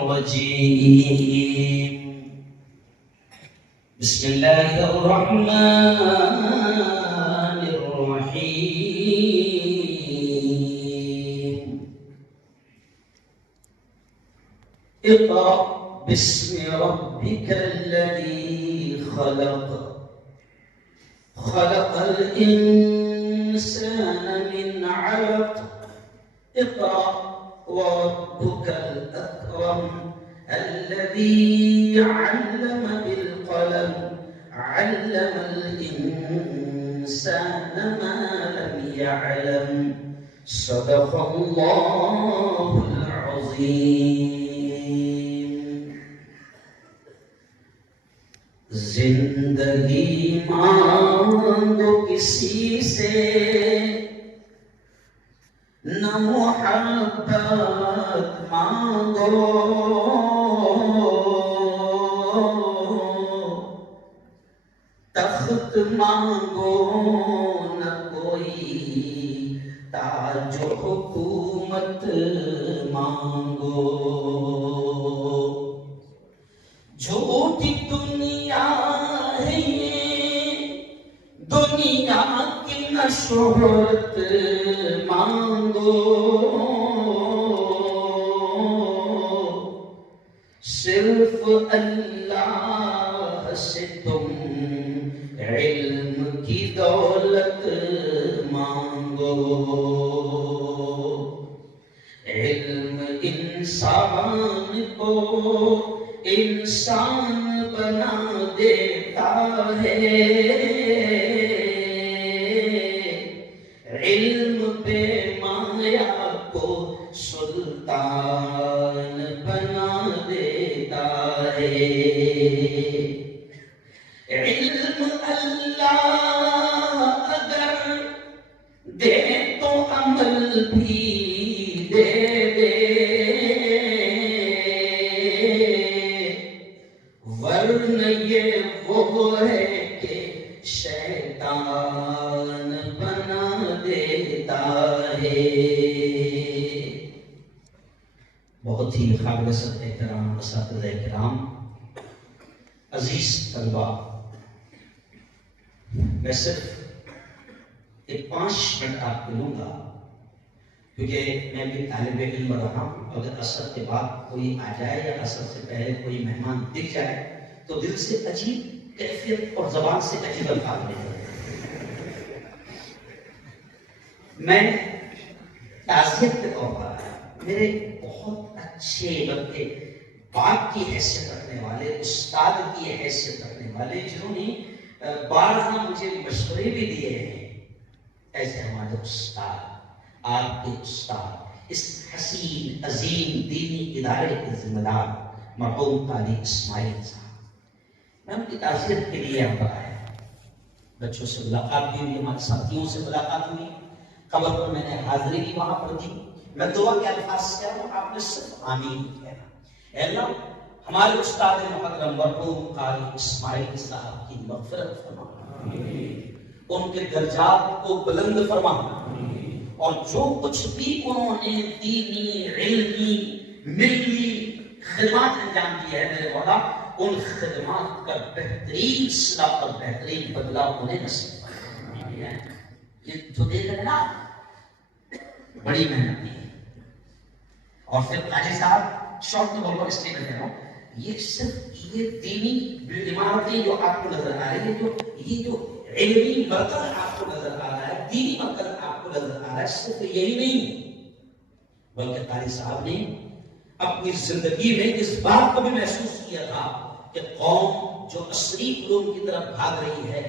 الرجيم بسم الله الرحمن الرحيم اقرأ باسم ربك الذي خلق خلق الإنسان من علق اقرأ وربك الأكرم الذي علم بالقلم علم الإنسان ما لم يعلم صدق الله العظيم. زندگی مانگو کسی سے نہ محبت مانگو، تخت مانگو نہ کوئی تاج و حکومت مانگو. جھوٹی دنیا ہے یہ دنیا کی نہ شہرت مانگو، صرف اللہ سے تم علم کی دولت مانگو. علم انسان کو انسان بنا دیتا ہے، علم بے مایا کو سلطان بنا دیتا ہے. علم اللہ اگر دے تو عمل بھی دے دے، ورنہ یہ وہ ہے کہ شیطان بنا دیتا ہے. بہت ہی قابل احترام اساتذہ کرام، عزیز طلبہ، میں صرف 5 منٹ آپ کو لوں گا کیونکہ میں بھی طالب علم رہا ہوں. اگر عصر کے بعد کوئی آ جائے یا عصر سے پہلے کوئی مہمان دکھ جائے تو دل سے عجیب کیفیت اور زبان سے عجیب الفاظ نکلتے ہیں. میں تعزیت کے طور پر میرے بہت اچھے بلکہ باپ کی حیثیت رکھنے والے، استاد کی حیثیت رکھنے والے، جنہوں نے بارہا مجھے مشورے بھی دیے ہیں، ایسے ہمارے استاد، آپ کے استاد، اس حسین عظیم دینی ادارے کے ذمہ دار مرحوم قاری اسماعیل صاحب، میں ان کی تعزیت کے لیے یہاں پر آیا. بچوں سے ملاقات بھی ہوئی، ہمارے ساتھیوں سے ملاقات ہوئی، قبر پر میں نے حاضری بھی وہاں پر دی. میں دعا کے الفاظ سے ہوں، آپ نے صرف آمین کہنا. اے اللہ ہمارے استاد محترم مرحوم قاری اسماعیل صاحب کی مغفرت فرما، ان کے درجات کو بلند فرما، اور جو کچھ بھی انہوں نے دینی، علمی، ملی خدمات انجام دی ہے میرے مولا، ان خدمات کا بہترین صلہ اور بہترین بدلہ انہیں نصیب فرما. یہ جو دیکھ رہے ہیں نا، بڑی محنت کی. اور پھر قاضی صاحب شارٹ میں بولو اس لیے میں کہہ رہا ہوں، یہ صرف یہ دینی عمارتیں جو آپ کو نظر آ رہی ہے، یہ جو علمی مرکز آپ کو نظر آ رہا ہے، دینی مرکز آپ کو نظر آ رہا ہے، صرف یہی نہیں بلکہ قاری صاحب نے اپنی زندگی میں اس بات کو بھی محسوس کیا تھا کہ قوم جو عصری علوم کی طرف بھاگ رہی ہے،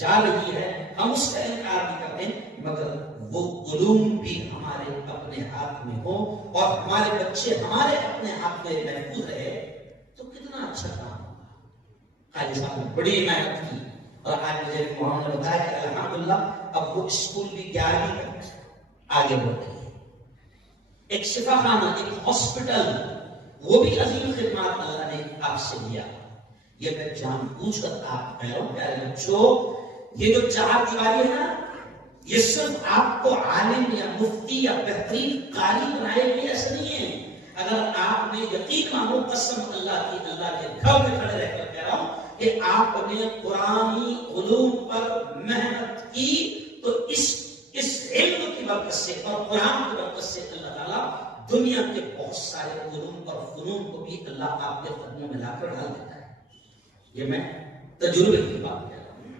جا رہی ہے، ہم اس کا انکار نہیں کرتے، مگر وہ علوم بھی ہمارے اپنے ہاتھ میں ہو اور ہمارے بچے ہمارے اپنے ہاتھ میں محفوظ رہے تو کتنا اچھا کام ہوگا. قاری صاحب نے بڑی محنت کی، اور آج مجھے محمد نے بتایا کہ الحمدللہ اب وہ اسکول بھی 11ویں تک آگے بڑھ گئی ہے. ایک شفا خانہ، ایک ہاسپٹل، وہ بھی عظیم خدمات اللہ نے آپ سے لیا. یہ میں جان بوجھ کر آپ کہہ رہا ہوں پیارے بچوں، یہ جو 4 دیواری ہے نا، یہ صرف آپ کو عالم یا مفتی یا بہترین قاری بنائے گی ایسا نہیں ہے. اگر آپ نے یقین مانو، قسم اللہ کی، اللہ کے گھر میں کھڑے رہ کر کہہ رہا ہوں کہ آپ نے قرآنی علوم پر محنت کی تو اس علم کی برکت سے اور قرآن کی برکت سے اللہ تعالیٰ دنیا کے بہت سارے علوم اور فنون کو بھی اللہ آپ کے قدموں میں لا کر ڈال دیتا ہے۔ یہ میں تجربے کی بات کہہ رہا ہوں۔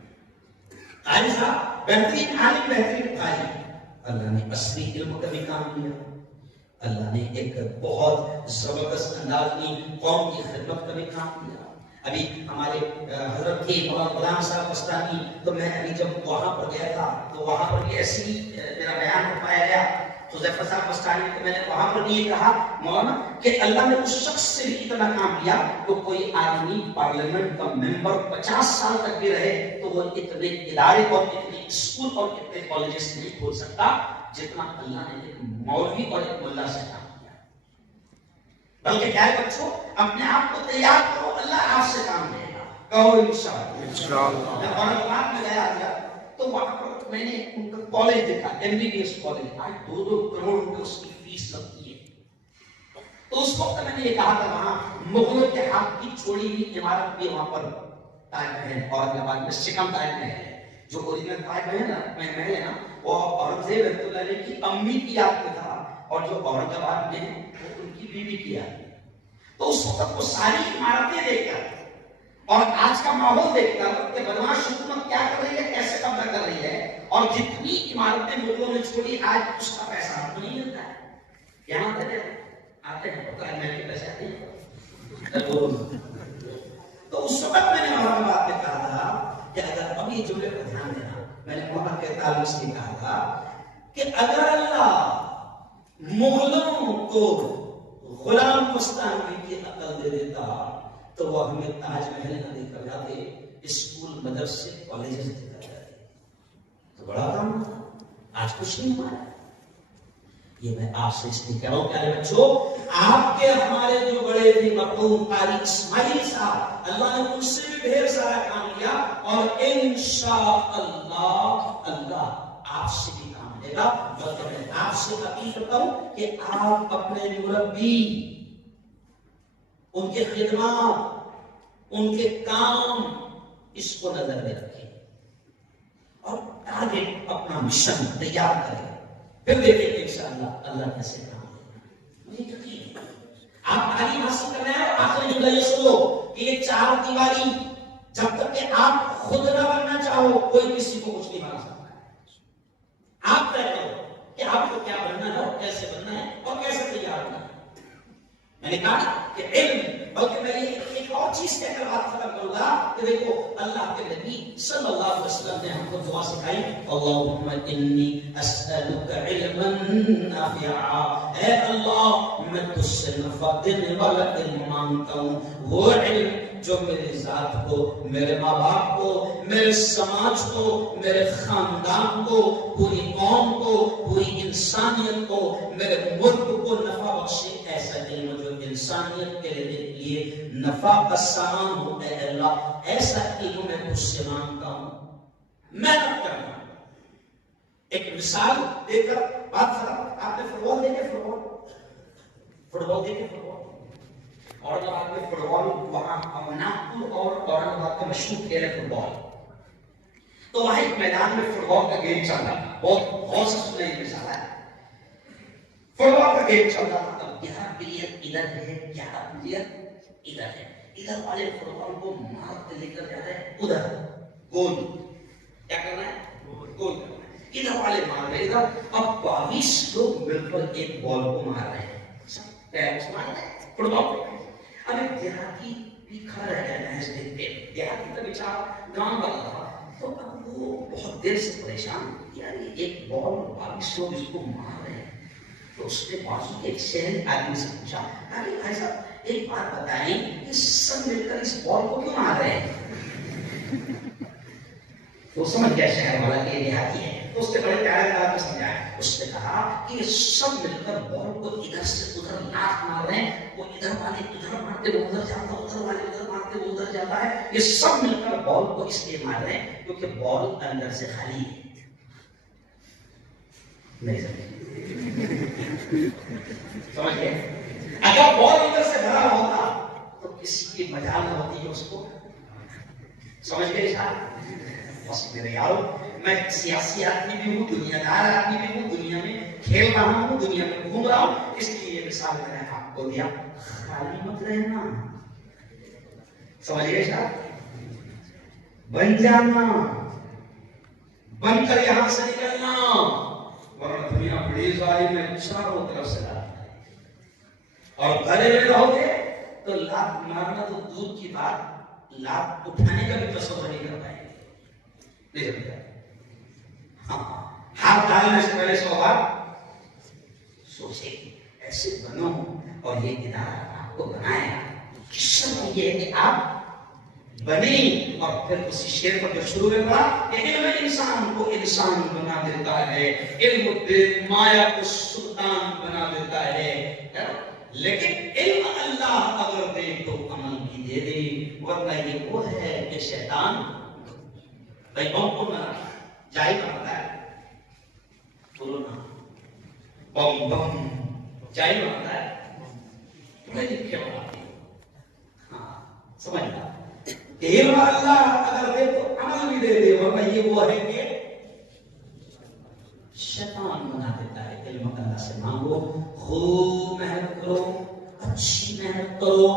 قاری صاحب بہترین عالم، بہترین قاری، اللہ نے اصلی علم کا بھی کام کیا، اللہ نے ایک بہت زبردست انداز میں قوم کی خدمت کا بھی کام کیا۔ ابھی ہمارے حضرت تھے مولانا غلام صاحب بستانی، تو میں ابھی جب وہاں پر گیا تھا تو وہاں پر بھی ایسی ہی میرا بیان ہو پایا گیا حذیفہ صاحب بستانی کو، میں نے وہاں پر بھی یہ کہا مولانا کہ اللہ نے اس شخص سے بھی اتنا کام کیا کہ کوئی آدمی پارلیمنٹ کا ممبر 50 سال تک بھی رہے تو وہ اتنے ادارے اور اتنے اسکول اور اتنے کالجز نہیں کھول سکتا جتنا اللہ نے ایک مولوی اور ایک ملا سے کام کیا۔ بلکہ کیا ہے بچوں، اپنے آپ کو تیار کرو، اللہ آپ سے کام لے گا، کہو انشاءاللہ۔ میں اورنگ آباد میں گیا تو وہاں پر میں نے ان کا کالج دیکھا، MBBS کالج، آج 2 کروڑ روپے اس کی فیس لگتی ہے۔ تو اس وقت میں نے یہ کہا تھا وہاں مغلوں کے ہاتھ کی چھوڑی ہوئی عمارت بھی وہاں پر تاج محل اورنگ آباد میں سکم تاج محل ہے، جو اوریجنل تاج محل ہے نا وہ اورنگزیب رحمۃ اللہ علیہ کی امی کی یاد میں تھا، اور جو اورنگ آباد میں وہ ان کی بیوی کی یاد میں۔ تو اس وقت وہ ساری عمارتیں دیکھ کر اور آج کا ماحول دیکھ کر کہ بدماش حکومت کیا کر رہی ہے، کیسے قبضہ کر رہی ہے، اور جتنی عمارتیں مغلوں نے چھوڑی آج اس کا پیسہ ہم کو نہیں ملتا ہے۔ یہاں آتے ہیں پتا ہے میں پیسے آتے ہیں۔ تو اس وقت میں نے اورنگ آباد میں کہا تھا کہ اگر اب یہ جملے پر دھیان دینا، میں نے وہاں کے تعلق سے کہا تھا کہ اگر اللہ مغلوں کو غلام مستعمری کی عقل دے دیتا تو وہ ہمیں تاج محل نہ دے کر جاتے، اسکول مدرسے کالجز دے کر جاتے، تو بڑا کام تھا۔ آج کچھ نہیں ہوا ہے۔ یہ میں آپ سے اس لیے کہہ رہا ہوں پیارے بچوں، آپ کے ہمارے جو بڑے تھے مرحوم قاری اسماعیل صاحب، اللہ نے ان سے بھی ڈھیر سارا کام کیا، اور انشاءاللہ اللہ آپ سے بھی کام لے گا۔ بلکہ میں آپ سے اپیل کرتا ہوں کہ آپ اپنے مربی، ان کے خدمات، ان کے کام، اس کو نظر میں رکھیں اور ٹارگٹ اپنا مشن تیار کریں، پھر دیکھیں کہ انشاءاللہ اللہ کیسے کام دے گا۔ مجھے یقین ہے آپ تعلیم حاصل کر رہے ہیں، اور آخری جملہ یہ سنو کہ یہ 4 دیواری جب تک کہ آپ خود نہ بننا چاہو کوئی کسی کو کچھ نہیں بنا سکتا ہے۔ آپ طے کرو کہ آپ کو کیا بننا ہے اور کیسے بننا ہے اور کیسے تیار ہونا ہے۔ میں نے کہا کہ علم، بلکہ میں یہ ایک اور چیز کہہ کر بات ختم کروں گا کہ دیکھو اللہ کے نبی صلی اللہ علیہ وسلم نے ہم کو دعا سکھائی، اللہم انی اسألک علما نافعا، اے اللہ میں تجھ سے نفع دینے والا علم مانگتا ہوں، وہ علم جو میرے ذات کو، میرے ماں باپ کو، میرے سماج کو، میرے خاندان کو، پوری قوم کو، پوری انسانیت کو، میرے ملک کو نفع بخشے، ایسا علم جو انسانیت کے لیے نفع کا سامان ہو، اے اللہ ایسا علم میں تجھ سے مانگتا ہوں، محنت کرنا۔ ایک مثال دے کر بات کرا، آپ نے فٹ بال دیکھے، فٹ بال دیکھے، اور جب آپ نے فٹ بال وہاں ناگپور اور اورنگ آباد کا مشہور کھیل ہے فٹ بال، تو وہاں ایک میدان میں فٹ بال کا گیم چل رہا تھا، بہت غور سے سنیں یہ مثال ہے، فٹ بال کا گیم چل رہا تھا، 11 پلیئر ادھر ہے، 11 پلیئر ادھر ہے، ادھر والے فٹ بال کو مار کے لے کر جا رہے ہیں ادھر گول، کیا کرنا ہے، گول کرنا ہے، ادھر والے مار رہے ادھر، اب 22 لوگ مل کر ایک بال کو مار رہے ہیں، سب پیرنٹس مار رہے ہیں فٹ بال کو۔ اب ایک دیہاتی بھی کھڑا رہ گیا محض دیکھ کے، دیہاتی کا بیچارہ گاؤں والا تھا، تو اب وہ بہت دیر سے پریشان، یار ایک بال 22 لوگ اس کو مار رہے ہیں، تو اس نے بازو کے ایک شہری آدمی سے پوچھا، ارے بھائی صاحب ایک بات بتائیں کہ سب مل کر اس بال کو کیوں مار رہے ہیں؟ تو سمجھ گیا شہر والا کہ یہ دیہاتی ہے، تو اس نے بڑے پیارے انداز میں سمجھایا، اس نے کہا کہ سب مل کر بال کو ادھر سے ادھر لات مار رہے ہیں، وہ ادھر والے ادھر مارتے وہ ادھر جاتا ہے، ادھر والے ادھر مارتے وہ ادھر جاتا ہے، یہ سب مل کر بال کو اس لیے مار رہے ہیں کیونکہ بال اندر سے خالی ہے۔ نہیں سمجھ گئے؟ اگر بال ادھر سے بھرا ہوتا تو کسی کی مجال نہ ہوتی ہے اس کو. سمجھ گئے صاحب؟ بس میرے یارو، میں سیاسی آدمی بھی ہوں، دنیا دار آدمی بھی ہوں، دنیا میں کھیل رہا ہوں، دنیا میں گھوم رہا ہوں، اس لیے یہ مثال میں نے آپ کو دیا. خالی مت رہنا، سمجھ گئے صاحب؟ بن جانا، بن کر یہاں سے نکلنا، ورنہ دنیا بڑی ظالم ہے، چاروں طرف سے لاتا ہے. اور گھرے میں رہو گے تو لات مارنا تو دور کی بات، لات اٹھانے کا بھی تصور نہیں کر پائیں گے. ہاں، ہاتھ ڈالنے سے پہلے 100 بار سوچے ایسے بنو. اور یہ ادارہ آپ کو بنایا کس شرط یہ ہے کہ آپ بنے. اور پھر اسی شعر پر جو شروع میں پڑھا کہ علم انسان کو انسان بنا دیتا ہے، علم بے مایا کو سلطان بنا دیتا ہے. لیکن علم اللہ اگر دے تو عمل بھی دے دے، ورنہ یہ وہ ہے کہ شیطان بھائی بم کو نہ جائے مانتا ہے، بولو نا بم بم جائے مانتا ہے تمہیں لکھے بناتے. ہاں سمجھنا، علم اللہ اگر دے تو عمل بھی دے دے، ورنہ یہ وہ ہے کہ شیطان بنا دیتا ہے. علم اللہ سے مانگو، خوب محنت کرو، اچھی محنت کرو.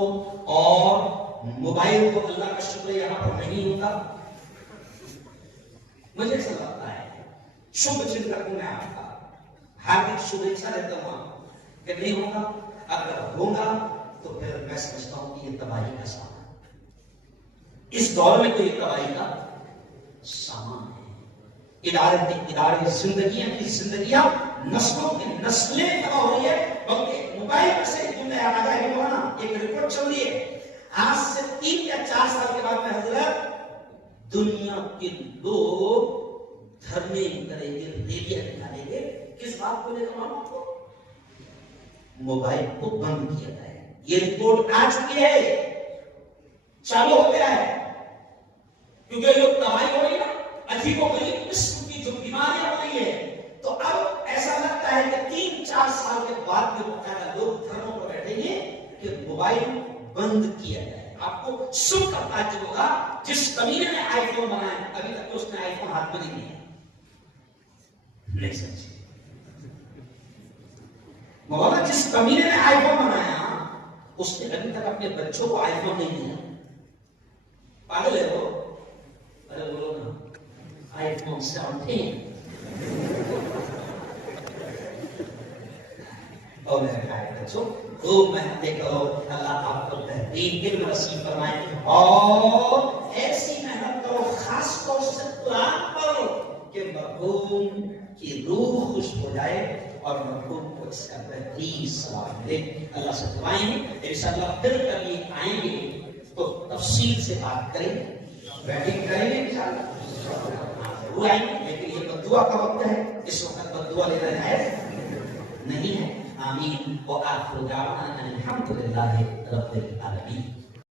اور موبائل کو اللہ کا شکر یہاں پر نہیں ہوتا، مجھے ایسا لگتا ہے شبھ چنتک میں آپ کا ہاردک شبھیچھا رہتا ہوں کہ نہیں ہوگا. اگر ہوگا تو پھر میں سمجھتا ہوں کہ یہ تباہی کا سامان، اس دور میں تو یہ تباہی کا سامان ہے. ادارے زندگیاں کی زندگیاں، نسلوں کی نسلیں تباہ ہو رہی ہے. بلکہ موبائل میں سے تم نے آگاہی ہونا ایک رپورٹ چل رہی ہے، آج سے 3 یا 4 سال کے بعد میں حضرت دنیا کے لوگ دھرنے کریں گے، ریلیاں نکالیں گے. کس بات کو لے کر معلوم کو؟ موبائل کو بند کیا جائے. یہ رپورٹ آ چکی ہے، چالو ہو گیا ہے، کیونکہ لوگ تباہی ہو رہی ہے، عجیب و غریب قسم کی جو بیماریاں ہو رہی ہے. تو اب ایسا لگتا ہے کہ 3-4 سال کے بعد میں باقاعدہ لوگ دھرنوں پر بیٹھیں گے کہ موبائل بند کیا جائے. آپ کو سن کر تعجب ہوگا، جس کمینے نے آئی فون بنایا ابھی تک اس نے آئی فون ہاتھ میں نہیں لیا. نہیں سمجھے مولانا، جس کمینے نے آئی فون بنایا اس نے ابھی تک اپنے بچوں کو آئی فون نہیں دیا. پاگل ہے وہ؟ ارے بولو نا آئی فون 17. اور میرے بھائی بچوں، خوب محنت کرو، اللہ آپ کو بہترین علم نصیب فرمائے. اور ایسی محنت کرو خاص طور سے قرآن پر کہ مرحوم کی روح خوش ہو جائے اور مرحوم کو اس کا بہترین ثواب ملے. اللہ سے دعائیں انشاءاللہ پھر کبھی آئیں گے تو تفصیل سے بات کریں گے، بیٹھنگ کریں گے انشاءاللہ. ضرور آئیں گے، لیکن یہ بددعا کا وقت ہے، اس وقت بددعا لینا جائز نہیں ہے. آمین. وآخر دعوانا ان الحمد للہ رب العالمین.